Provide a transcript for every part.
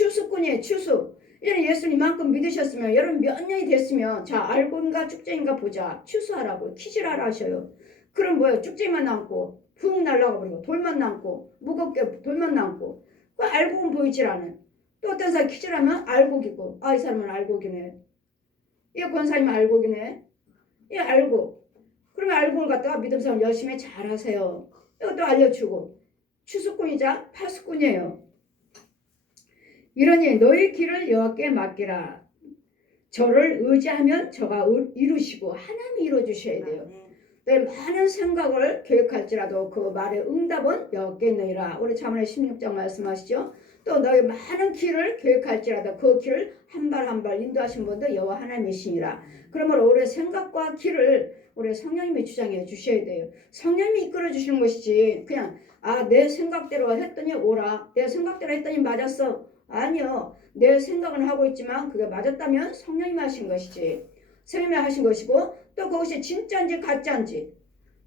추수꾼이에요. 추수. 이제 예수님 이만큼 믿으셨으면 여러분 몇 년이 됐으면 자 알고인가 쭉쟁인가 보자. 추수하라고 퀴즈를 하라 하셔요. 그럼 뭐예요? 쭉쟁이만 남고 훅 날아가 버리고 돌만 남고 무겁게 돌만 남고 그 알고는 보이질 않아요. 또 어떤 사람 퀴즈를 하면 알고기고 아 이 사람은 알고기네. 이 권사님은 알고기네. 이 알고. 그러면 알고를 갖다가 믿음 사람 열심히 잘하세요. 이것도 알려주고 추수꾼이자 파수꾼이에요. 이러니 너희 길을 여호와께 맡기라. 저를 의지하면 저가 이루시고 하나님이 이루어주셔야 돼요. 내 많은 생각을 계획할지라도 그 말의 응답은 여호와께 있느니라. 우리 자문의 16장 말씀하시죠. 또 너희 많은 길을 계획할지라도 그 길을 한 발 한 발 인도하신 분도 여호와 하나님이시니라. 그러므로 우리의 생각과 길을 우리 성령님이 주장해 주셔야 돼요. 성령님이 이끌어 주시는 것이지 그냥 내 생각대로 했더니 오라. 내 생각대로 했더니 맞았어. 아니요. 내 생각은 하고 있지만 그게 맞았다면 성령님이 하신 것이지. 성령님이 하신 것이고 또 그것이 진짜인지 가짜인지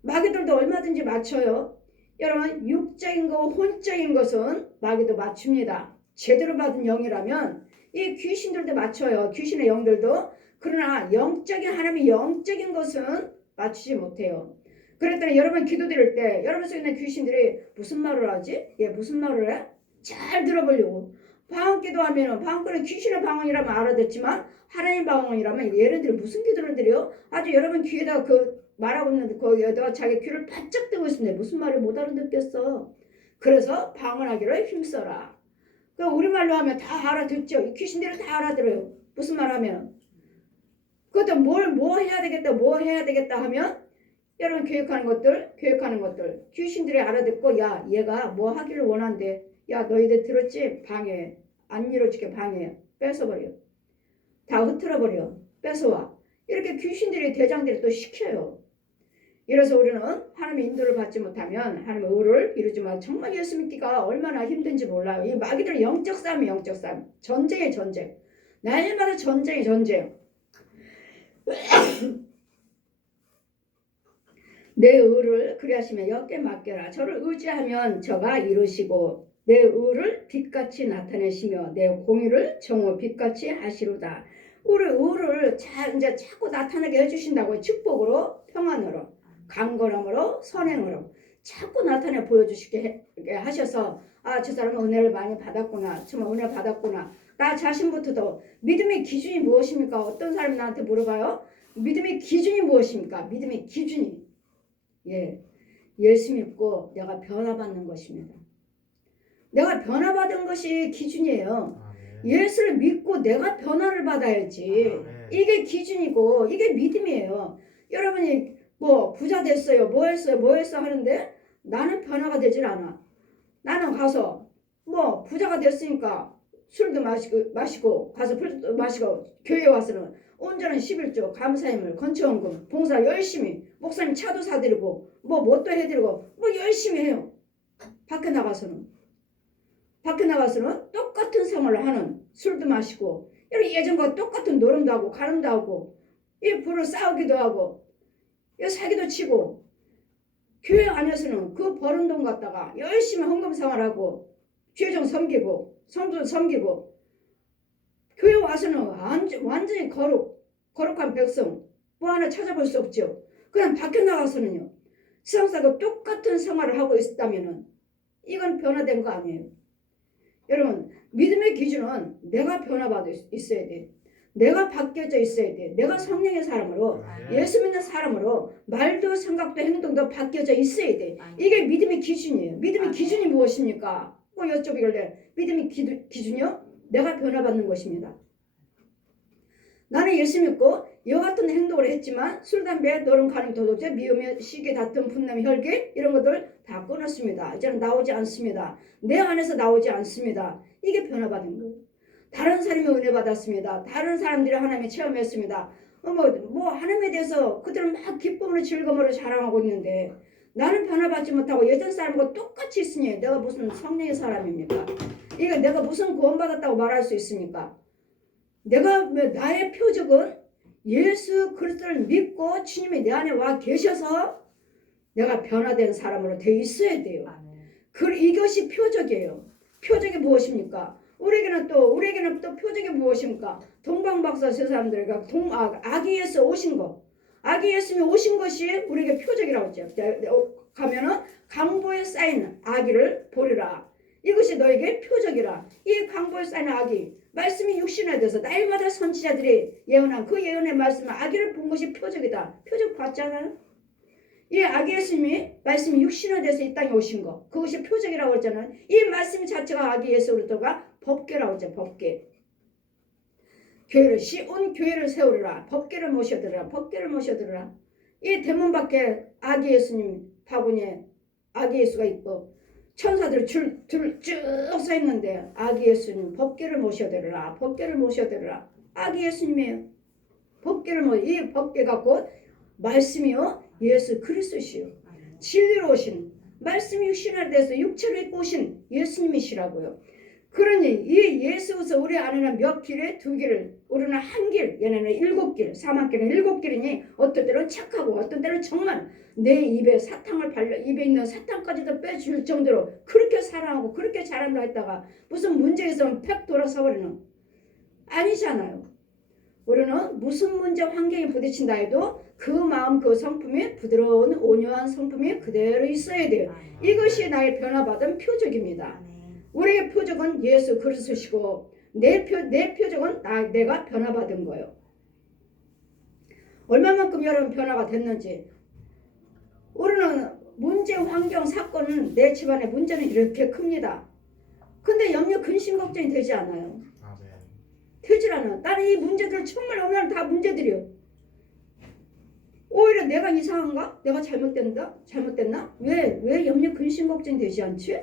마귀들도 얼마든지 맞춰요. 여러분 육적인 거 혼적인 것은 마귀도 맞춥니다. 제대로 받은 영이라면 이 귀신들도 맞춰요. 귀신의 영들도. 그러나 영적인 하나님의 영적인 것은 맞추지 못해요. 그랬더니 여러분 기도드릴 때 여러분 속에 있는 귀신들이 무슨 말을 하지? 무슨 말을 해? 잘 들어보려고. 방언기도하면 방언기도는 귀신의 방언이라면 알아듣지만 하나님 방언이라면 얘네들이 무슨 기도를 드려? 아주 여러분 귀에다가 그 말하고 있는데 거기에다가 자기 귀를 바짝 대고 있습니다. 무슨 말을 못 알아듣겠어. 그래서 방언하기를 힘써라. 그 우리말로 하면 다 알아듣죠. 이 귀신들이 다 알아들어요. 무슨 말 하면. 그것도 뭐 해야 되겠다 하면 여러분 계획하는 것들 귀신들이 알아듣고 야 얘가 뭐 하기를 원한대. 야 너희들 들었지? 방해. 안 이루어지게 방해. 뺏어버려. 다 흐트러버려. 뺏어와. 이렇게 귀신들이 대장들이 또 시켜요. 이래서 우리는 하나님의 인도를 받지 못하면 하나님의 의를 이루지 마. 정말 예수 믿기가 얼마나 힘든지 몰라요. 이 마귀들은 영적 싸움이 영적 싸움. 전쟁의 전쟁. 날마다 전쟁의 전쟁. 내 의를 그리하시면 여께 맡겨라. 저를 의지하면 저가 이루시고 내 의를 빛같이 나타내시며 내 공의를 정오 빛같이 하시로다. 우리 의를 이제 자꾸 나타나게 해주신다고. 축복으로 평안으로 강건함으로 선행으로 자꾸 나타내 보여주시게 하셔서 저 사람은 은혜를 많이 받았구나. 정말 은혜 받았구나. 나 자신부터도 믿음의 기준이 무엇입니까? 어떤 사람이 나한테 물어봐요. 믿음의 기준이 무엇입니까? 믿음의 기준이 예수 믿고 내가 변화받는 것입니다. 내가 변화받은 것이 기준이에요. 예수를 믿고 내가 변화를 받아야지. 이게 기준이고 이게 믿음이에요. 여러분이 뭐 부자 됐어요. 뭐 했어 하는데 나는 변화가 되질 않아. 나는 가서 뭐 부자가 됐으니까 술도 마시고 가서 술도 마시고 교회에 와서는 온전한 11조 감사임을 건초원금 봉사 열심히 목사님 차도 사드리고 뭣도 해드리고 열심히 해요. 밖에 나가서는 똑같은 생활을 하는 술도 마시고 예전과 똑같은 노름도 하고 가름도 하고 불을 싸우기도 하고 사기도 치고 교회 안에서는 그 버는 돈 갖다가 열심히 헌금 생활하고 죄종 섬기고 성도 섬기고 교회 와서는 완전히 거룩한 백성 뭐 하나 찾아볼 수 없죠. 그냥 밖에 나가서는요 세상사고 똑같은 생활을 하고 있다면은 이건 변화된 거 아니에요. 여러분 믿음의 기준은 내가 변화받아 있어야 돼. 내가 바뀌어져 있어야 돼. 내가 성령의 사람으로 예수 믿는 사람으로 말도 생각도 행동도 바뀌어져 있어야 돼. 이게 믿음의 기준이에요. 믿음의 기준이 무엇입니까? 여쭤보길래 믿음의 기준이요? 내가 변화받는 것입니다. 나는 예수 믿고 이와 같은 행동을 했지만 술, 담배, 노름, 가늠, 도둑질, 미움에 시기, 다툼, 분남, 혈기 이런 것들 다 끊었습니다. 이제는 나오지 않습니다. 내 안에서 나오지 않습니다. 이게 변화받은 거예요. 다른 사람이 은혜 받았습니다. 다른 사람들이 하나님의 체험했습니다. 하나님에 대해서 그들은 막 기쁨으로 즐거움으로 자랑하고 있는데 나는 변화받지 못하고 예전 사람과 똑같이 있으니 내가 무슨 성령의 사람입니까? 이게 내가 무슨 구원받았다고 말할 수 있습니까? 나의 표적은 예수 그리스도를 믿고 주님이 내 안에 와 계셔서 내가 변화된 사람으로 돼 있어야 돼요. 이것이 표적이에요. 표적이 무엇입니까? 우리에게는 또 표적이 무엇입니까? 동방박사 세 사람들이 아기 예수 오신 거. 아기 예수님이 오신 것이 우리에게 표적이라고 했죠. 가면은 강보에 쌓인 아기를 보리라. 이것이 너에게 표적이라. 이 강보에 쌓인 아기 말씀이 육신화돼서 날마다 선지자들이 예언한 그 예언의 말씀은 아기를 본 것이 표적이다. 표적 봤잖아요. 이 아기 예수님이 말씀이 육신화돼서 이 땅에 오신 거 그것이 표적이라고 했잖아요. 이 말씀 자체가 아기 예수로다가 법궤라고 했죠. 법궤. 교회를 온 교회를 세우리라. 법궤를 모셔들으라. 법궤를 모셔들으라. 이 대문 밖에 아기 예수님 바구니에 아기 예수가 있고 천사들 쭉 서 있는데 아기 예수님 법궤를 모셔들으라. 법궤를 모셔들으라. 아기 예수님이에요. 이 법궤가 곧 말씀이요 예수 그리스도시요. 진리로 오신 말씀이 육신화를 돼서 육체로 입고 오신 예수님이시라고요. 그러니 이 예수에서 우리 안에는 몇 길에 두 길을 우리는 한 길, 얘네는 7길, 사막길은 7길이니 어떤 때는 착하고 어떤 때는 정말 내 입에 사탕을 발려 입에 있는 사탕까지도 빼줄 정도로 그렇게 사랑하고 그렇게 잘한다 했다가 무슨 문제 있으면 팩 돌아서 버리는 아니잖아요. 우리는 무슨 문제 환경에 부딪힌다 해도 그 마음 그 성품이 부드러운 온유한 성품이 그대로 있어야 돼요. 이것이 나의 변화받은 표적입니다. 우리의 표적은 예수 그리스도시고 내 표적은 내가 변화받은 거예요. 얼마만큼 여러분 변화가 됐는지. 우리는 문제 환경 사건은 내 집안의 문제는 이렇게 큽니다. 근데 염려 근심 걱정이 되지 않아요. 되질 않아. 나는 이 문제들 정말 오늘 다 문제들이요. 오히려 내가 이상한가? 내가 잘못됐나? 왜 염려 근심 걱정이 되지 않지?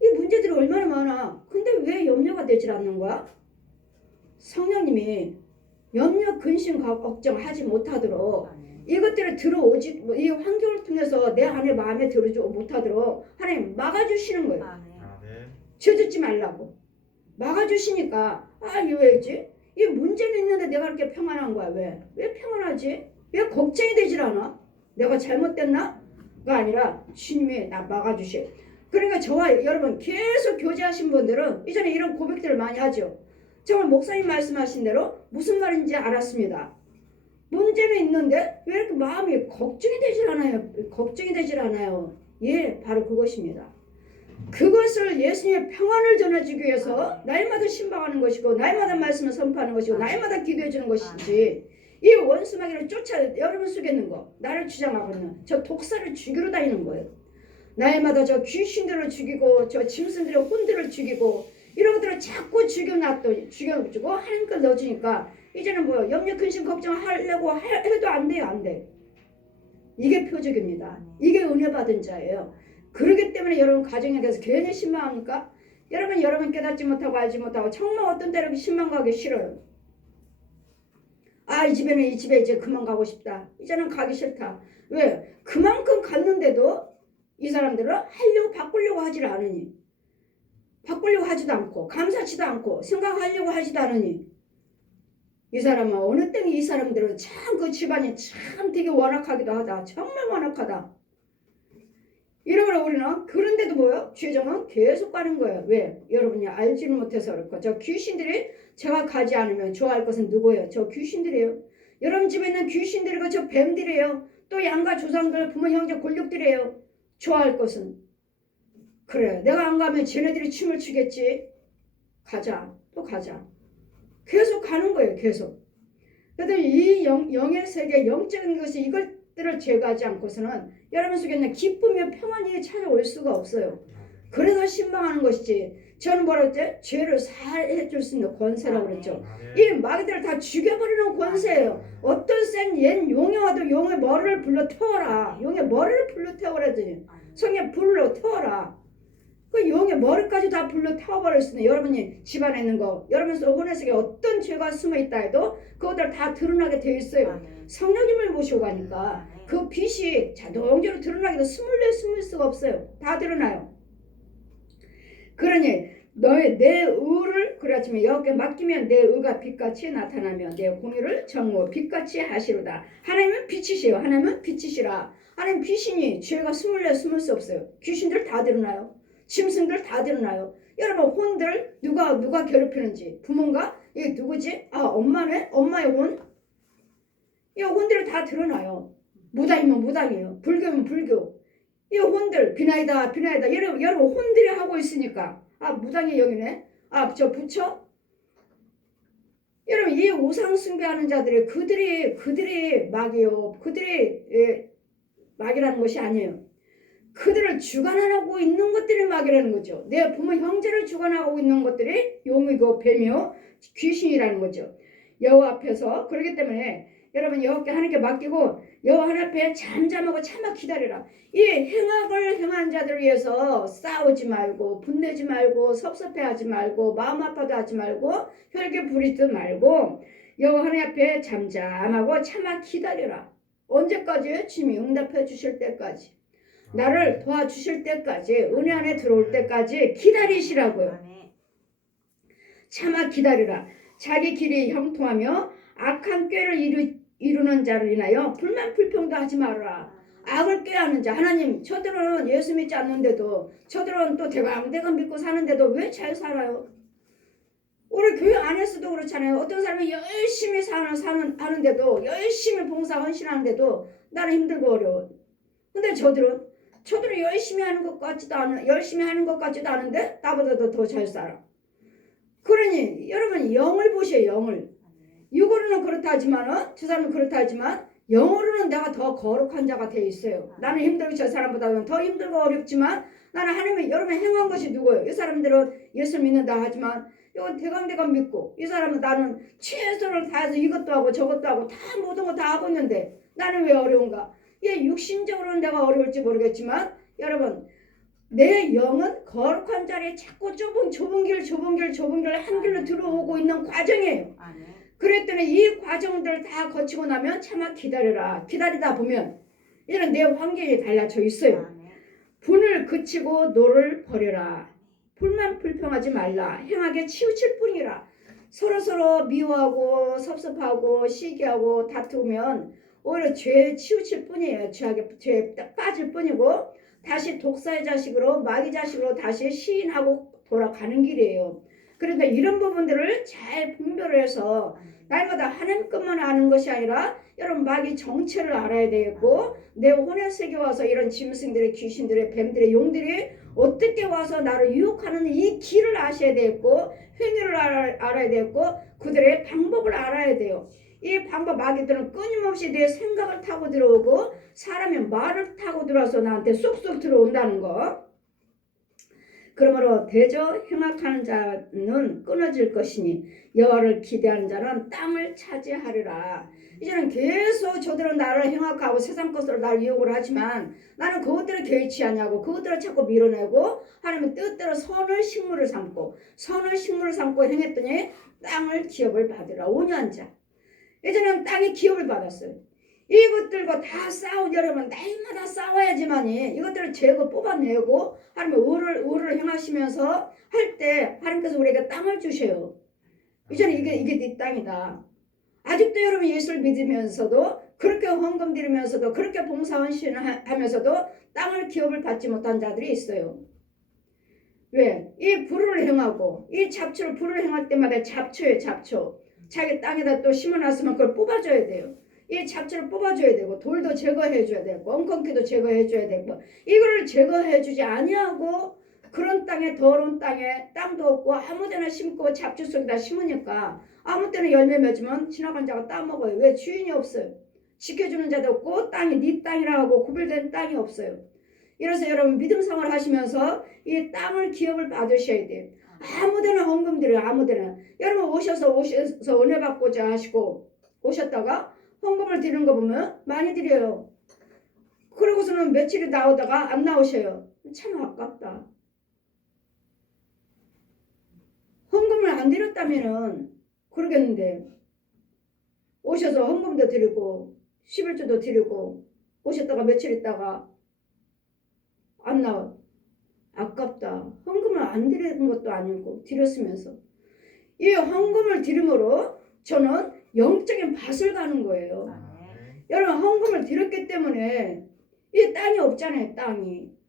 이 문제들이 얼마나 많아. 근데 왜 염려가 되질 않는 거야? 성령님이 염려 근심 걱정하지 못하도록 이것들을 들어오지 이 환경을 통해서 내 안에 마음에 들어오지 못하도록 하나님 막아주시는 거예요. 쳐듣지 말라고 막아주시니까 이게 왜지? 이 문제는 있는데 내가 이렇게 평안한 거야. 왜 평안하지? 왜 걱정이 되질 않아? 내가 잘못됐나? 가 아니라 주님이 나 막아주셔. 그러니까 저와 여러분 계속 교제하신 분들은 이전에 이런 고백들을 많이 하죠. 정말 목사님 말씀하신 대로 무슨 말인지 알았습니다. 문제는 있는데 왜 이렇게 마음이 걱정이 되질 않아요. 예, 바로 그것입니다. 그것을 예수님의 평안을 전해주기 위해서 날마다 신방하는 것이고 날마다 말씀을 선포하는 것이고 날마다 기도해 주는 것이지 이 원수마귀를 쫓아 여러분 속에 있는 거 나를 주장하고 있는 저 독사를 죽이러 다니는 거예요. 날마다 저 귀신들을 죽이고 저 짐승들의 혼들을 죽이고 이런 것들을 자꾸 죽여주고 하나님께 넣어주니까 이제는 뭐 염려 근심 걱정하려고 해도 안 돼. 이게 표적입니다. 이게 은혜 받은 자예요. 그렇기 때문에 여러분 가정에 대해서 괜히 신망합니까? 여러분 깨닫지 못하고 알지 못하고 정말 어떤 때는 신망 가기 싫어요. 이 집에 이제 그만 가고 싶다. 이제는 가기 싫다. 왜? 그만큼 갔는데도 이 사람들은 바꾸려고 하지를 않으니 바꾸려고 하지도 않고 감사치도 않고 생각하려고 하지도 않으니 이 사람은 어느 때는 이 사람들은 참 그 집안이 참 되게 완악하기도 하다. 정말 완악하다. 이러므로 우리는 그런데도 뭐요? 죄정은 계속 가는 거예요. 왜? 여러분이 알지는 못해서 그렇고 저 귀신들이 제가 가지 않으면 좋아할 것은 누구예요? 저 귀신들이에요. 여러분 집에 있는 귀신들이고 저 뱀들이에요. 또 양가 조상들 부모 형제 골육들이에요. 좋아할 것은 그래 내가 안 가면 쟤네들이 춤을 추겠지. 가자. 또 가자. 계속 가는 거예요. 계속. 그래도 이 영의 세계 영적인 것이 이것들을 제거하지 않고서는 여러분 속에 있는 기쁨이며 평안이 찾아올 수가 없어요. 그래서 신방하는 것이지. 저는 뭐라 했지? 죄를 살해줄 수 있는 권세라고 그랬죠. 이 마귀들을 다 죽여버리는 권세예요. 어떤 센 옛 용이 와도 용의 머리를 불러 태워라. 용의 머리를 불러 태워라더니 성에 불러 태워라. 그 용의 머리까지 다 불러 태워버릴 수 있는 여러분이 집안에 있는 거 여러분 혼의 속에 어떤 죄가 숨어있다 해도 그것들 다 드러나게 되어 있어요. 성령님을 모시고 가니까 그 빛이 자동적으로 드러나기도 숨을 수가 없어요. 다 드러나요. 그러니 내 의를 그렇지만 여호와께 맡기면 내 의가 빛같이 나타나며 내 공의를 정오 빛같이 하시로다. 하나님은 빛이시요. 하나님은 빛이시라. 하나님 빛이니 죄가 숨을 수 없어요. 귀신들 다 드러나요. 짐승들 다 드러나요. 여러분 혼들 누가 괴롭히는지 부모인가? 이게 누구지? 아 엄마네? 엄마의 혼? 이 혼들을 다 드러나요. 무당이면 무당이에요. 불교면 불교. 이 혼들 비나이다 여러분 혼들이 하고 있으니까 아 무당이 여기네. 아 저 부처? 여러분 이 우상 숭배하는 자들이 그들이 막이요. 그들이 막이라는 것이 아니에요. 그들을 주관하고 있는 것들이 막이라는 거죠. 내 부모 형제를 주관하고 있는 것들이 용이고 뱀이요 귀신이라는 거죠. 여호와 앞에서 그렇기 때문에 여러분 여호와께 하나님께 맡기고 여호와 하나님 앞에 잠잠하고 참아 기다리라. 이 행악을 행한 자들을 위해서 싸우지 말고 분내지 말고 섭섭해하지 말고 마음 아파도 하지 말고 혈기 부리지 말고 여호와 하나님 앞에 잠잠하고 참아 기다리라. 언제까지? 주님이 응답해 주실 때까지. 나를 도와주실 때까지 은혜 안에 들어올 때까지 기다리시라고요. 참아 기다리라. 자기 길이 형통하며 악한 꾀를 이루는 자를 인하여 불만 불평도 하지 말아라. 악을 꾀하는 자. 하나님 저들은 예수 믿지 않는데도 저들은 또 대강 믿고 사는데도 왜 잘 살아요? 우리 교회 안에서도 그렇잖아요. 어떤 사람이 열심히 하는데도 열심히 봉사 헌신하는데도 나는 힘들고 어려워. 근데 저들은 열심히 하는 것 같지도 않은데 나보다도 더 잘 살아. 그러니 여러분 영을 보세요. 영을. 육으로는 그렇다 하지만은 저 사람은 그렇다 하지만 영으로는 내가 더 거룩한 자가 돼 있어요. 나는 힘들고 저 사람보다는 더 힘들고 어렵지만 나는 하나님이 여러분 행한 것이 누구예요? 이 사람들은 예수 믿는다 하지만 이건 대강 믿고 이 사람은 나는 최선을 다해서 이것도 하고 저것도 하고 다 모든 거 다 하고 있는데 나는 왜 어려운가? 예, 육신적으로는 내가 어려울지 모르겠지만 여러분 내 영은 거룩한 자리에 자꾸 좁은 길 한 길로 들어오고 있는 과정이에요. 그랬더니 이 과정들을 다 거치고 나면 차마 기다리라. 기다리다 보면 이제는 내 환경이 달라져 있어요. 분을 그치고 노를 버려라. 불만 불평하지 말라. 행하게 치우칠 뿐이라. 서로 미워하고 섭섭하고 시기하고 다투면 오히려 죄에 치우칠 뿐이에요. 죄에 빠질 뿐이고 다시 독사의 자식으로 마귀 자식으로 다시 시인하고 돌아가는 길이에요. 그러니까 이런 부분들을 잘 분별을 해서 날마다 하나님 것만 아는 것이 아니라 여러분 마귀 정체를 알아야 되겠고 내 혼의 세계 와서 이런 짐승들의 귀신들의 뱀들의 용들이 어떻게 와서 나를 유혹하는 이 길을 아셔야 되겠고 행위를 알아야 되겠고 그들의 방법을 알아야 돼요. 이 방법 마귀들은 끊임없이 내 생각을 타고 들어오고 사람의 말을 타고 들어와서 나한테 쏙쏙 들어온다는 거. 그러므로 대저 행악하는 자는 끊어질 것이니 여호와를 기대하는 자는 땅을 차지하리라. 이제는 계속 저들은 나를 행악하고 세상 것으로 나를 유혹을 하지만 나는 그것들을 개의치 않냐고 그것들을 자꾸 밀어내고 하나님의 뜻대로 선을 식물을 삼고 행했더니 땅을 기업을 받으라. 5년자. 예전에는 땅이 기업을 받았어요. 이것들과 다 여러분 날마다 싸워야지만이 이것들을 제거 뽑아내고 하나님의 의를 행하시면서 할 때 하나님께서 우리에게 땅을 주셔요. 이제는 이게 네 땅이다. 아직도 여러분 예수를 믿으면서도 그렇게 헌금 드리면서도 그렇게 봉사 헌신하면서도 땅을 기업을 받지 못한 자들이 있어요. 왜? 이 불을 행하고 이 잡초를 불을 행할 때마다 잡초예요. 잡초. 자기 땅에다 또 심어놨으면 그걸 뽑아줘야 돼요. 이 잡초를 뽑아줘야 되고 돌도 제거해줘야 되고 엉겅퀴도 제거해줘야 되고 이거를 제거해주지 아니하고 그런 땅에 더러운 땅에 땅도 없고 아무데나 심고 잡초 속에다 심으니까 아무 때나 열매 맺으면 지나간 자가 따먹어요. 왜? 주인이 없어요. 지켜주는 자도 없고 땅이 네 땅이라 하고 구별된 땅이 없어요. 이래서 여러분 믿음 생활 하시면서 이 땅을 기업을 받으셔야 돼요. 아무데나 헌금 드려요. 아무데나. 여러분 오셔서 은혜 받고자 하시고 오셨다가 헌금을 드리는 거 보면 많이 드려요. 그러고서는 며칠이 나오다가 안 나오셔요. 참 아깝다. 헌금을 안 드렸다면은 그러겠는데 오셔서 헌금도 드리고 11조도 드리고 오셨다가 며칠 있다가 안 나와. 아깝다. 헌금을 안 드리는 것도 아니고 드렸으면서 이 헌금을 드림으로 저는 영적인 밭을 가는 거예요. 여러분 헌금을 드렸기 때문에 이 땅이 없잖아요.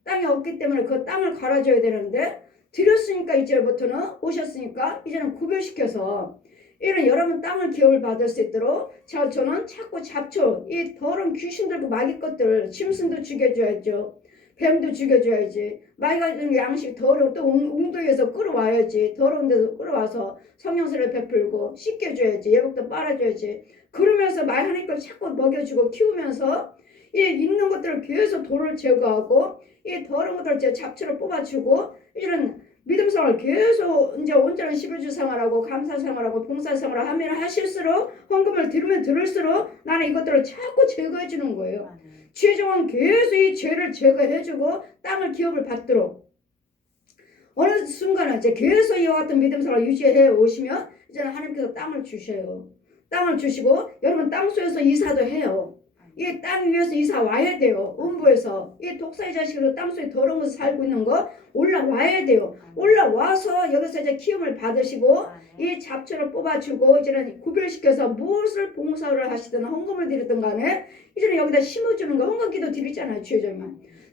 땅이 없기 때문에 그 땅을 갈아줘야 되는데 드렸으니까 이제부터는 오셨으니까 이제는 구별시켜서 이런 여러분 땅을 기업을 받을 수 있도록 저는 자꾸 잡초 이 더러운 귀신들 그 마귀 것들 짐승도 죽여줘야죠. 뱀도 죽여줘야지. 마귀가 주는 양식 더러운 또 웅덩이에서 끌어와야지. 더러운 데서 끌어와서 성령세를 베풀고 씻겨줘야지. 예복도 빨아줘야지. 그러면서 마귀 걸 자꾸 먹여주고 키우면서 이 있는 것들을 계속 돌을 제거하고 이 더러운 것들을 잡초를 뽑아주고 이런 믿음 생활을 계속 이제 온전한 11주 생활하고 감사 생활하고 봉사 생활을 하면 하실수록 헌금을 들으면 들을수록 나는 이것들을 자꾸 제거해 주는 거예요. 최종은 계속 이 죄를 제거해주고 땅을 기업을 받도록 어느 순간은 이제 계속 이와 같은 믿음 생활을 유지해 오시면 이제는 하나님께서 땅을 주셔요. 땅을 주시고 여러분 땅속에서 이사도 해요. 이 땅 위에서 이사 와야 돼요. 음부에서 이 독사의 자식으로 땅속에 더러운 곳에 살고 있는 거 올라와야 돼요. 올라와서 여기서 이제 키움을 받으시고 이 잡초를 뽑아주고 이제는 구별시켜서 무엇을 봉사를 하시든 헌금을 드리든 간에 이제는 여기다 심어주는 거 헌금기도 드리잖아요. 주여정이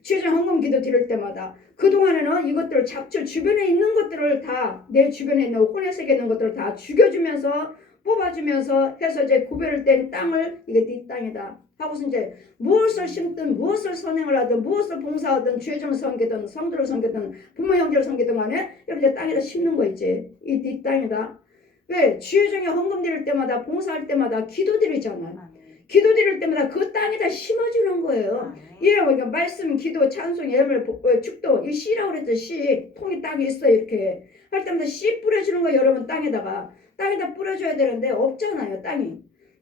주여정 헌금기도 드릴 때마다 그동안에는 이것들 잡초 주변에 있는 것들을 다 내 주변에 있는 혼의 세계에 있는 것들을 다 죽여주면서 뽑아주면서 해서 이제 구별을 뗀 땅을 이게 네 땅이다 하고서 이제 무엇을 심든 무엇을 선행을 하든 무엇을 봉사하든 주의정을 섬기든 성도를 섬기든 부모 형제를 섬기든 간에 여러분 이제 땅에다 심는 거 있지. 이 네 땅이다. 왜? 주의정에 헌금 드릴 때마다 봉사할 때마다 기도 드리잖아요. 기도 드릴 때마다 그 땅에다 심어주는 거예요. 이러니까 말씀, 기도, 찬송, 예물, 축도 이 씨라고 그랬죠. 씨. 통이 땅에 있어 이렇게 할 때마다 씨 뿌려주는 거예요. 여러분 땅에다 뿌려줘야 되는데 없잖아요.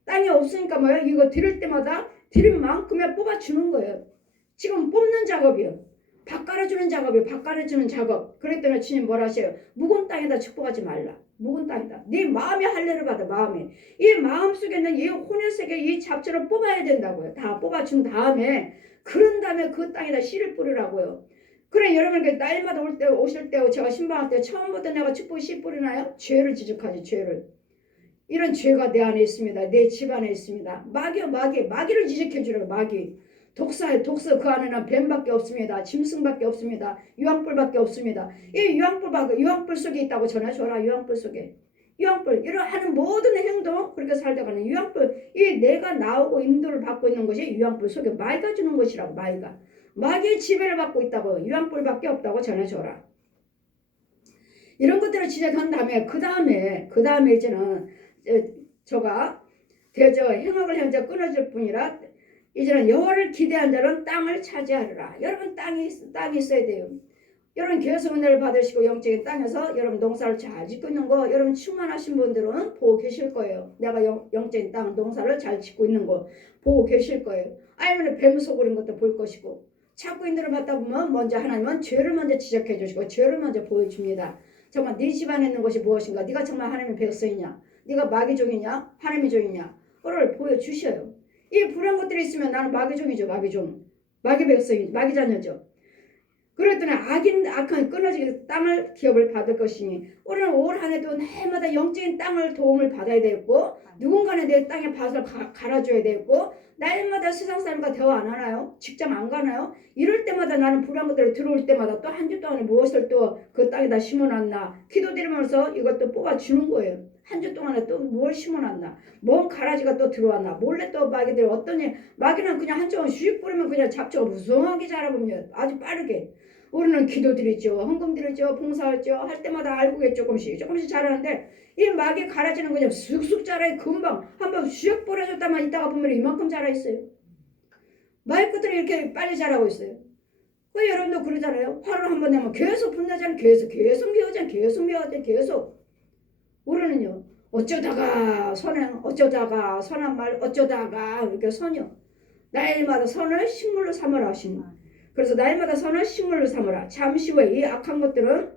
땅이 없으니까 뭐야? 이거 드릴 때마다 드린 만큼에 뽑아주는 거예요. 지금 뽑는 작업이요. 밥 깔아주는 작업이요. 밥 깔아주는 작업. 그랬더니 주님 뭐라 하세요? 묵은 땅에다 축복하지 말라. 묵은 땅이다. 네 마음의 할례를 받아. 마음에. 이 마음속에 있는 이 혼의 세계 이 잡초를 뽑아야 된다고요. 다 뽑아준 다음에 그런 다음에 그 땅에다 씨를 뿌리라고요. 그래 여러분 날마다 오실 때 제가 신방할 때 처음부터 내가 축복 씨 뿌리나요? 죄를 지적하지 죄를. 이런 죄가 내 안에 있습니다. 내 집안에 있습니다. 마귀를 지적해주라고 마귀. 독사 그 안에는 뱀밖에 없습니다. 짐승밖에 없습니다. 유황불밖에 없습니다. 이 유황불 속에 있다고 전해줘라. 유황불 속에. 유황불 이런 하는 모든 행동 그렇게 살다가는 유황불 이 내가 나오고 인도를 받고 있는 것이 유황불 속에 마귀가 주는 것이라고 마귀의 지배를 받고 있다고 유황불밖에 없다고 전해줘라. 이런 것들을 지적한 다음에 그 다음에 이제는 저가 대저 행악을 현재 끊어질 뿐이라 이제는 여호와를 기대한 자는 땅을 차지하리라. 여러분 땅이 있어야 돼요. 여러분 계속 은혜를 받으시고 영적인 땅에서 여러분 농사를 잘 짓고 있는 거 여러분 충만하신 분들은 보고 계실 거예요. 내가 영적인 땅 농사를 잘 짓고 있는 거 보고 계실 거예요. 아니면 뱀 속으로 것도 볼 것이고 착구인들을 받다 보면 먼저 하나님은 죄를 먼저 지적해 주시고 죄를 먼저 보여줍니다. 정말 네 집안에 있는 것이 무엇인가? 네가 정말 하나님의 백성이냐? 네가 마귀 종이냐? 하나님의 종이냐? 그걸 보여주셔요. 이 불안 것들이 있으면 나는 마귀 종이죠. 마귀 종. 마귀 백성이죠. 마귀 자녀죠. 그랬더니 악한 끊어지게 땅을 기업을 받을 것이니 우리는 올 한 해도 날마다 영적인 땅을 도움을 받아야 되겠고 누군가는 내 땅에 밭을 갈아줘야 되겠고 날마다 세상 사람과 대화 안 하나요? 직장 안 가나요? 이럴 때마다 나는 불안 것들을 들어올 때마다 또 한 주 동안에 무엇을 또 그 땅에다 심어놨나 기도드리면서 이것도 뽑아주는 거예요. 한 주 동안에 또 뭘 심어놨나 뭔 가라지가 또 들어왔나 몰래 또 마귀들이 어떠니 마귀는 그냥 한쪽은 슉 뿌리면 그냥 잡초가 무성하게 자라보면 아주 빠르게 우리는 기도드리죠. 헌금 드리죠. 봉사하죠. 할 때마다 알고 조금씩 자라는데 이 마귀 가라지는 그냥 쑥쑥 자라요. 금방 한번 슉 뿌려줬다만 이따가 보면 이만큼 자라 있어요. 마귀 것들이 이렇게 빨리 자라고 있어요. 그 여러분도 그러잖아요. 화를 한번 내면 계속 분나잖아요. 계속 미워하잖아요. 계속. 우리는요. 어쩌다가 선한 말 어쩌다가 이렇게 선이요. 날마다 선을 식물로 삼으라 하시는 그래서 날마다 선을 식물로 삼으라. 잠시 후에 이 악한 것들은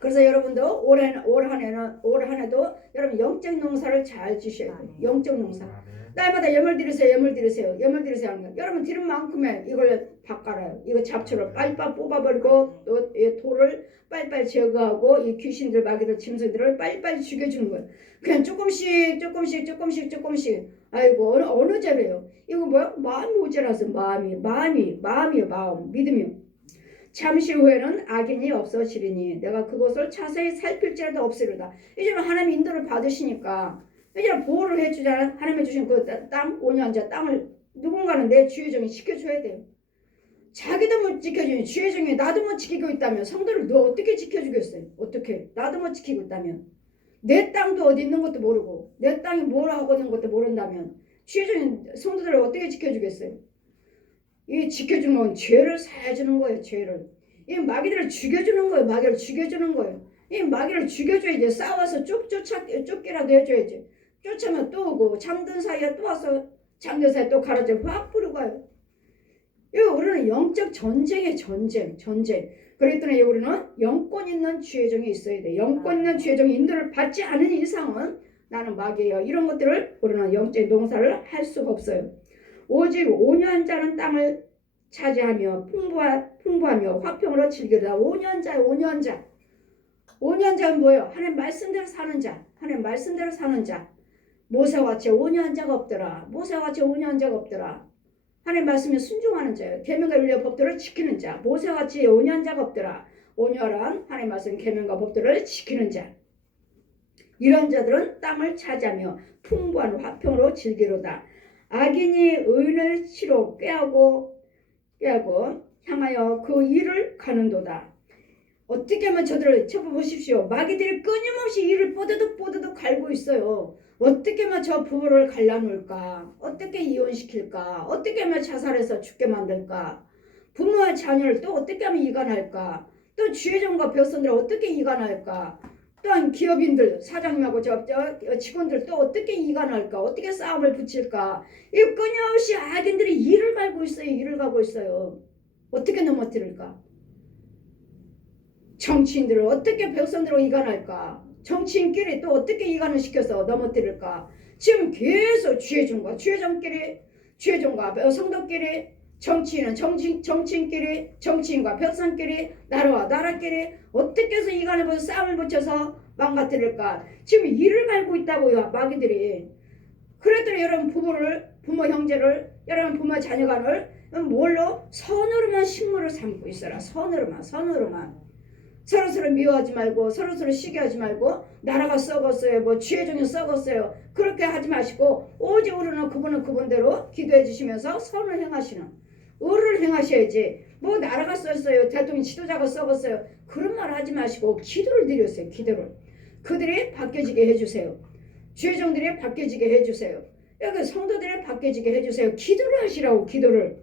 그래서 여러분도 올 한 해도 여러분 영적 농사를 잘 지셔야 돼요. 영적 농사. 날마다 예물 드리세요. 하는 거예요. 여러분 드린 만큼에 이걸 바꿔라요. 이거 잡초를 빨리빨리 뽑아버리고 또 돌을 빨리빨리 제거하고 이 귀신들, 마귀들, 짐승들을 빨리빨리 죽여주는 거예요. 그냥 조금씩. 아이고 어느 죄래요? 이거 뭐야? 마음이 오제라서 마음이요. 믿음이요. 잠시 후에는 악인이 없어지리니 내가 그것을 자세히 살필지라도 없으리로다. 이제는 하나님 인도를 받으시니까 이제 보호를 해주잖아. 하나님이 주신 그 땅, 5년자 땅을 누군가는 내 주의종이 지켜줘야 돼요. 자기도 못 지켜주니 주의종이 나도 못 지키고 있다면 성도를 너 어떻게 지켜주겠어요? 어떻게? 나도 못 지키고 있다면 내 땅도 어디 있는 것도 모르고 내 땅이 뭘 하고 있는 것도 모른다면 주의종이 성도들을 어떻게 지켜주겠어요? 이 지켜주면 죄를 사해주는 거예요. 죄를. 이 마귀들을 죽여주는 거예요. 마귀를 죽여주는 거예요. 이 마귀를 죽여줘야지. 싸워서 쫓기라도 해줘야지. 쫓으면 또 오고 잠든 사이에 또 와서 잠든 사이에 또 가라져 확 부르고 가요. 이거 우리는 영적 전쟁의 전쟁. 그랬더니 우리는 영권 있는 주의종이 있어야 돼. 영권 있는 주의종이 인도를 받지 않은 이상은 나는 마귀예요. 이런 것들을 우리는 영적 농사를 할 수가 없어요. 오직 온유한 땅을 차지하며 풍부하며 화평으로 즐기리라. 온유한 자는 뭐예요? 하나님 말씀대로 사는 자. 하나님 말씀대로 사는 자. 모세와같이 온유한 자가 없더라. 하나님 말씀에 순종하는 자예요. 계명과 윤리와 법도를 지키는 자. 모세와같이 온유한 자가 없더라. 온유한 하나님 말씀 계명과 법도를 지키는 자. 이런 자들은 땅을 차지하며 풍부한 화평으로 즐기로다. 악인이 의인을 치러 꾀하고 향하여 그 일을 가는도다. 어떻게 하면 저들을 쳐보십시오. 마귀들이 끊임없이 일을 뽀드득 갈고 있어요. 어떻게 하면 저 부부를 갈라놓을까? 어떻게 이혼시킬까? 어떻게 하면 자살해서 죽게 만들까? 부모와 자녀를 또 어떻게 하면 이간할까? 또 주의종과 백성들을 어떻게 이간할까? 또한 기업인들, 사장님하고 직원들 또 어떻게 이간할까? 어떻게 싸움을 붙일까? 이 끊임없이 악인들이 일을 갈고 있어요. 어떻게 넘어뜨릴까? 정치인들을 어떻게 백성들을 이간할까? 정치인끼리 또 어떻게 이간을 시켜서 넘어뜨릴까? 지금 계속 주의종과 성도끼리, 정치인은 정치인끼리, 정치인과 백성끼리, 나라와 나라끼리 어떻게 해서 이간을 붙여 싸움을 붙여서 망가뜨릴까? 지금 일을 갈고 있다고요, 마귀들이. 그랬더니 여러분 부모 형제를, 여러분 부모 자녀간을 뭘로? 선으로만 식물을 삼고 있어라. 선으로만. 서로서로 미워하지 말고 서로서로 시기하지 말고 나라가 썩었어요. 뭐 주의종이 썩었어요. 그렇게 하지 마시고 오직 우리는 그분은 그분대로 기도해 주시면서 선을 행하시는 의를 행하셔야지. 뭐 나라가 썩었어요. 대통령 지도자가 썩었어요. 그런 말 하지 마시고 기도를 드렸어요. 기도를. 그들이 바뀌어지게 해주세요. 주의종들이 바뀌어지게 해주세요. 여기 성도들이 바뀌어지게 해주세요. 기도를 하시라고. 기도를.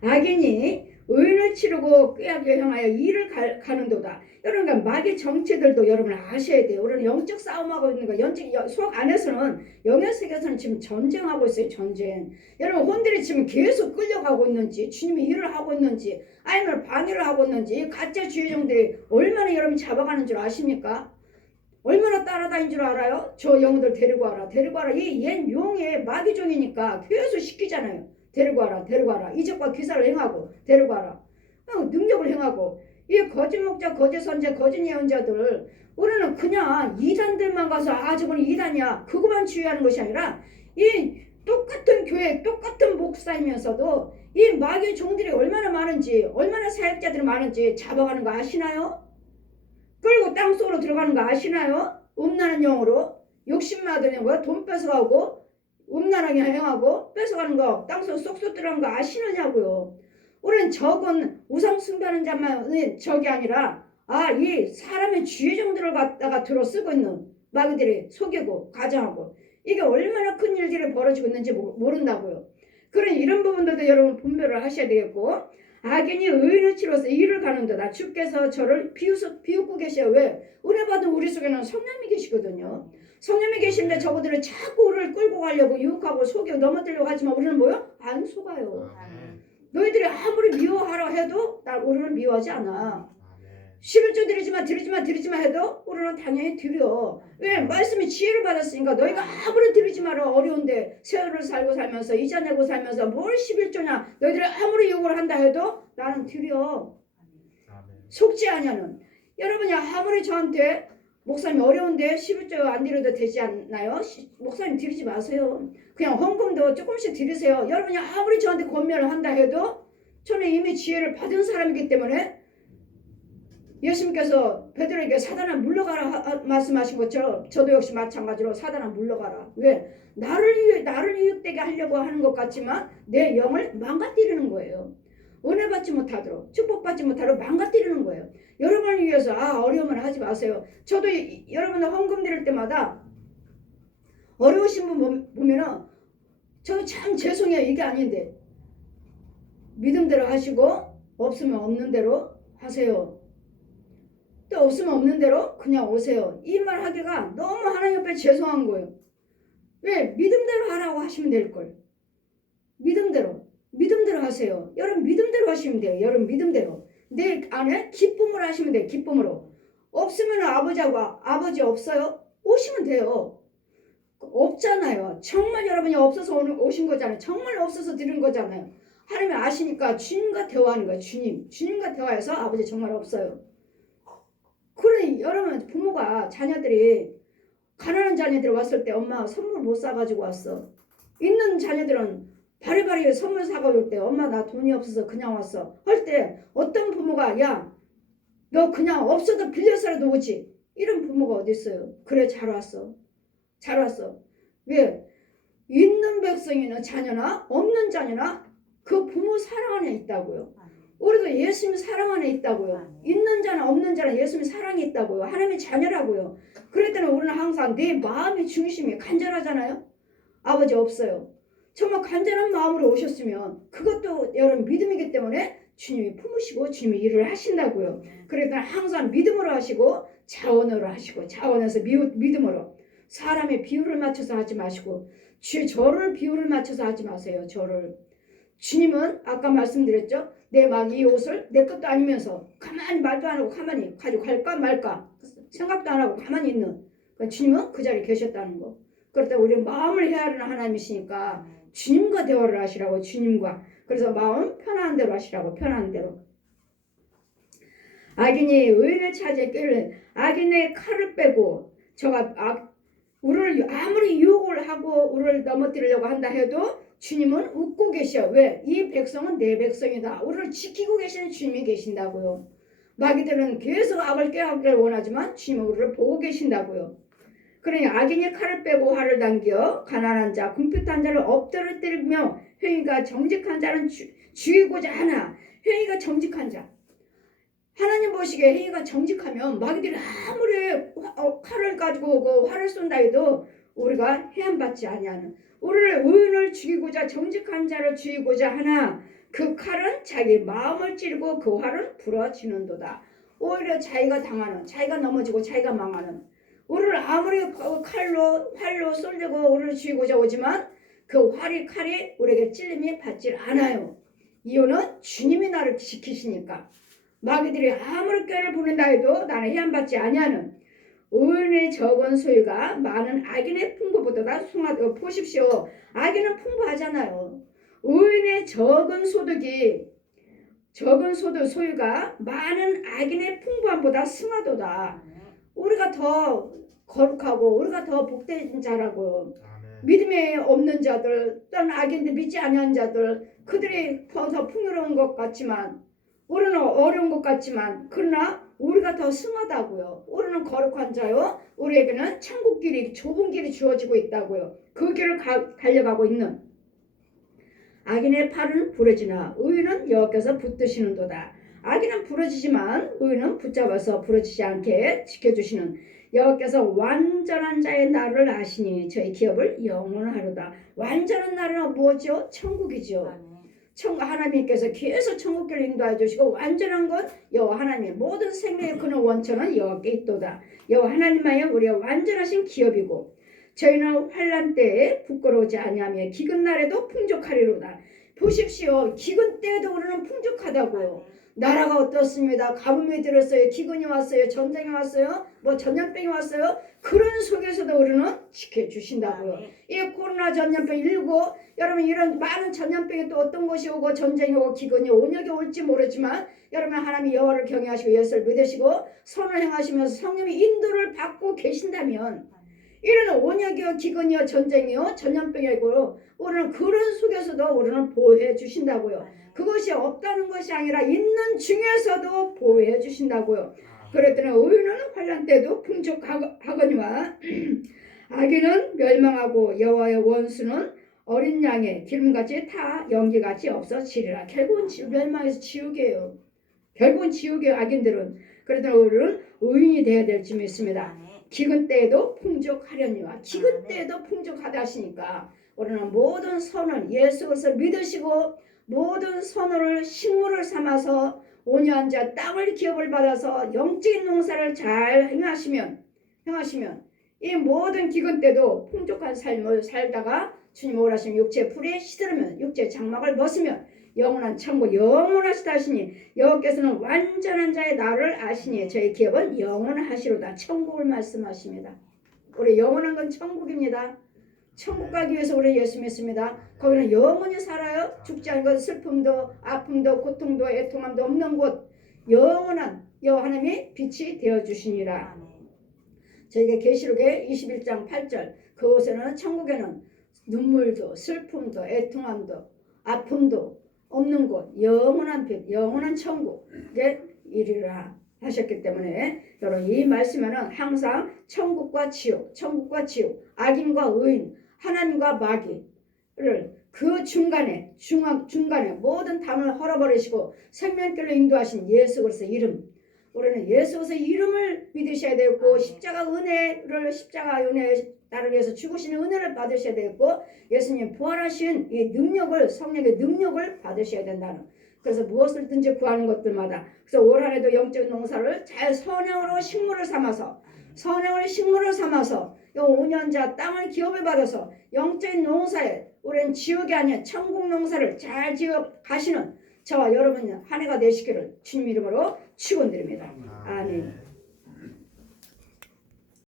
악인이 의인을 치르고 꾀하게 향하여 일을 가는도다. 여러분, 마귀 정체들도 여러분 아셔야 돼요. 우리는 영적 싸움하고 있는 거, 영적 수학 안에서는 영의 세계에서는 지금 전쟁하고 있어요. 전쟁. 여러분 혼들이 지금 계속 끌려가고 있는지, 주님이 일을 하고 있는지, 아니면 방해를 하고 있는지, 가짜 주의종들이 얼마나 여러분 잡아가는 줄 아십니까? 얼마나 따라다닌 줄 알아요? 저 영혼들 데리고 와라. 이 옛 용의 마귀종이니까 계속 시키잖아요. 데리고 와라. 이적과 기사를 행하고 데리고 와라. 능력을 행하고. 이 거짓 목자, 거짓 선자, 거짓 예언자들 우리는 그냥 이단들만 가서 저건 이단이야 그것만 주의하는 것이 아니라 이 똑같은 교회, 똑같은 목사이면서도 이 마귀 종들이 얼마나 많은지, 얼마나 사역자들이 많은지 잡아가는 거 아시나요? 그리고 땅속으로 들어가는 거 아시나요? 음란한 영으로 욕심나던 영으로 돈 뺏어가고 음란하게 행하고 뺏어가는 거, 땅속 쏙쏙 들어가는 거 아시느냐고요. 우리는 적은 우상 숭배하는 자만이 적이 아니라 이 사람의 주의종들을 갖다가 들어 쓰고 있는 마귀들이 속이고 가장하고 이게 얼마나 큰 일들이 벌어지고 있는지 모른다고요. 그런 이런 부분들도 여러분 분별을 하셔야 되겠고, 악인이 의인을 치러서 일을 가는도다. 주께서 저를 비웃고 계셔요. 왜? 은혜 받은 우리 속에는 성령이 계시거든요. 성령이 계신데 저거들은 자꾸 우리를 끌고 가려고 유혹하고 속이고 넘어뜨리려고 하지만 우리는 뭐요? 안 속아요. 너희들이 아무리 미워하라 해도 우리는 미워하지 않아. 11조 드리지마 해도 우리는 당연히 드려. 왜? 말씀이 지혜를 받았으니까. 너희가 아무리 드리지 마라. 어려운데 세월을 살고 살면서 이자 내고 살면서 뭘 11조냐. 너희들이 아무리 요구를 한다 해도 나는 드려. 속지 않냐는. 여러분이 아무리 저한테 목사님 어려운데 11조 안 드려도 되지 않나요? 목사님 드리지 마세요. 그냥 헌금도 조금씩 드리세요. 여러분이 아무리 저한테 권면을 한다 해도 저는 이미 지혜를 받은 사람이기 때문에 예수님께서 베드로에게 사단아 물러가라 말씀하신 것처럼 저도 역시 마찬가지로 사단아 물러가라. 왜? 나를 유익되게 하려고 하는 것 같지만 내 영을 망가뜨리는 거예요. 은혜 받지 못하도록 축복받지 못하도록 망가뜨리는 거예요. 여러분을 위해서 어려우면 하지 마세요. 저도 여러분들 헌금 드릴 때마다 어려우신 분 보면은 저도 참 죄송해요. 이게 아닌데 믿음대로 하시고 없으면 없는 대로 하세요. 또 없으면 없는 대로 그냥 오세요. 이 말 하기가 너무 하나님 앞에 죄송한 거예요. 왜? 믿음대로 하라고 하시면 될걸. 믿음대로 하세요. 여러분 믿음대로 하시면 돼요. 여러분 믿음대로. 내 안에 기쁨으로 하시면 돼요. 기쁨으로. 없으면 아버지 없어요? 오시면 돼요. 없잖아요. 정말 여러분이 없어서 오신 거잖아요. 정말 없어서 드린 거잖아요. 하나님이 아시니까 주님과 대화하는 거예요. 주님과 대화해서 아버지 정말 없어요. 그러니 여러분 부모가 자녀들이 가난한 자녀들이 왔을 때 엄마 선물 못 사가지고 왔어. 있는 자녀들은 바리바리 선물 사가지고 올 때 엄마 나 돈이 없어서 그냥 왔어. 할 때 어떤 부모가 야 너 그냥 없어도 빌려서라도 오지. 이런 부모가 어디 있어요. 그래 잘 왔어. 왜? 있는 백성이나 자녀나 없는 자녀나 그 부모 사랑 안에 있다고요. 우리도 예수님 사랑 안에 있다고요. 있는 자나 없는 자나 예수님 사랑이 있다고요. 하나님의 자녀라고요. 그럴 때는 우리는 항상 내 마음의 중심이 간절하잖아요. 아버지 없어요. 정말 간절한 마음으로 오셨으면 그것도 여러분 믿음이기 때문에 주님이 품으시고 주님이 일을 하신다고요. 그러니까 항상 믿음으로 하시고 자원으로 하시고 자원에서 믿음으로 사람의 비율을 맞춰서 하지 마시고 저를 비율을 맞춰서 하지 마세요. 저를. 주님은 아까 말씀드렸죠. 내 막 이 옷을 내 것도 아니면서 가만히 말도 안 하고 가만히 가지고 갈까 말까 생각도 안 하고 가만히 있는 그러니까 주님은 그 자리에 계셨다는 거. 그렇다 우리 마음을 헤아리는 하나님이시니까 주님과 대화를 하시라고. 주님과. 그래서 마음 편안한 대로 하시라고. 편안한 대로. 악인이 의인을 차지해 꾀를 악인의 칼을 빼고 우리를 아무리 유혹을 하고 우리를 넘어뜨리려고 한다 해도 주님은 웃고 계셔. 왜? 이 백성은 내 백성이다. 우리를 지키고 계시는 주님이 계신다고요. 마귀들은 계속 악을 깨닫기를 원하지만 주님은 우리를 보고 계신다고요. 그러니 악인이 칼을 빼고 활을 당겨 가난한 자, 궁핍한 자를 엎드러뜨리며 행위가 정직한 자는 죽이고자 하나. 행위가 정직한 자. 하나님 보시기에 행위가 정직하면 마귀들이 아무리 칼을 가지고 오고 활을 쏜다 해도 우리가 해안받지 아니하는 우리를 의인을 죽이고자 정직한 자를 죽이고자 하나 그 칼은 자기 마음을 찌르고 그 활은 부러지는도다. 오히려 자기가 당하는 자기가 넘어지고 자기가 망하는 우리를 아무리 활로 쏠려고 우리를 죽이고자 오지만 그 칼이 우리에게 찔림이 받질 않아요. 이유는 주님이 나를 지키시니까. 마귀들이 아무리 꾀를 부른다 해도 나는 해안받지 아니하는 의인의 적은 소유가 많은 악인의 풍부보다 숭하다고. 보십시오. 악인은 풍부하잖아요. 의인의 적은 소유가 많은 악인의 풍부함보다 승하도다. 우리가 더 거룩하고 우리가 더 복된 자라고요. 믿음에 없는 자들 또는 악인들 믿지 아니하는 자들 그들이 더 풍요로운 것 같지만 우리는 어려운 것 같지만 그러나 우리가 더 승하다고요. 우리는 거룩한 자요. 우리에게는 천국 길이 좁은 길이 주어지고 있다고요. 그 길을 달려가고 있는 악인의 팔은 부러지나 의인은 여호와께서 붙드시는도다. 악인은 부러지지만 의인은 붙잡아서 부러지지 않게 지켜주시는 여호와께서 완전한 자의 날을 아시니 저희 기업을 영원하로다. 완전한 날은 뭐죠? 천국이죠. 하나님께서 계속 천국길을 인도해 주시고 완전한 것 여호와 하나님의 모든 생명의 근원 원천은 여호와께 있도다. 여호와 하나님만이 우리의 완전하신 기업이고 저희는 환난 때에 부끄러우지 아니하며 기근 날에도 풍족하리로다. 보십시오. 기근 때에도 우리는 풍족하다고요. 나라가 어떻습니다. 가뭄이 들었어요. 기근이 왔어요. 전쟁이 왔어요. 전염병이 왔어요. 그런 속에서도 우리는 지켜주신다고요. 이 코로나 전염병 19 여러분 이런 많은 전염병이 또 어떤 것이 오고 전쟁이 오고 기근이 온역이 올지 모르지만 여러분 하나님 여호와를 경외하시고 예수를 믿으시고 선을 행하시면서 성령의 인도를 받고 계신다면 이런 온역이요 기근이요 전쟁이요 전염병이고 우리는 그런 속에서도 우리는 보호해 주신다고요. 그것이 없다는 것이 아니라 있는 중에서도 보호해 주신다고요. 그랬더니 의인은 환난 때도 풍족하거니와 악인은 멸망하고 여호와의 원수는 어린 양의 기름같이 타 연기같이 없어지리라. 결국은 멸망해서 지옥이에요. 결국은 지옥의 악인들은. 그러더니 우리는 의인이 되어야 될 줄 믿습니다. 기근 때에도 풍족하려니와 기근 때에도 풍족하다 하시니까 우리는 모든 선을 예수 그리스도 믿으시고 모든 선을 식물을 삼아서 온유한자 땅을 기업을 받아서 영적인 농사를 잘 행하시면 이 모든 기근 때도 풍족한 삶을 살다가 주님 오라시면 육체 풀에 시들으면 육체 장막을 벗으면 영원한 천국 영원하시다 하시니 여호께서는 완전한 자의 나를 아시니 저희 기업은 영원하시로다. 천국을 말씀하십니다. 우리 영원한 건 천국입니다. 천국 가기 위해서 우리 예수 믿습니다. 거기는 영원히 살아요. 죽지 않은 것, 슬픔도 아픔도 고통도 애통함도 없는 곳 영원한 하나님이 빛이 되어주시니라. 저희가 계시록의 21장 8절 그곳에는 천국에는 눈물도 슬픔도 애통함도 아픔도 없는 곳 영원한 빛 영원한 천국에 이르라 하셨기 때문에 여러분 이 말씀에는 항상 천국과 지옥 악인과 의인 하나님과 마귀를 그 중간에 모든 담을 헐어버리시고 생명길로 인도하신 예수 그리스도 이름 우리는 예수 그리스도 이름을 믿으셔야 되고 십자가 은혜 나를 위해서 죽으시는 은혜를 받으셔야 되고 예수님 부활하신 이 능력을 성령의 능력을 받으셔야 된다는 그래서 무엇을든지 구하는 것들마다 그래서 올 한 해도 영적 농사를 잘 선행으로 식물을 삼아서 이 5년자 땅을 기업을 받아서 영적인 농사에 우리는 지옥이 아니라 천국 농사를 잘 지어 가시는 저와 여러분 한 해가 되시기를 주님 이름으로 축원드립니다. 아멘.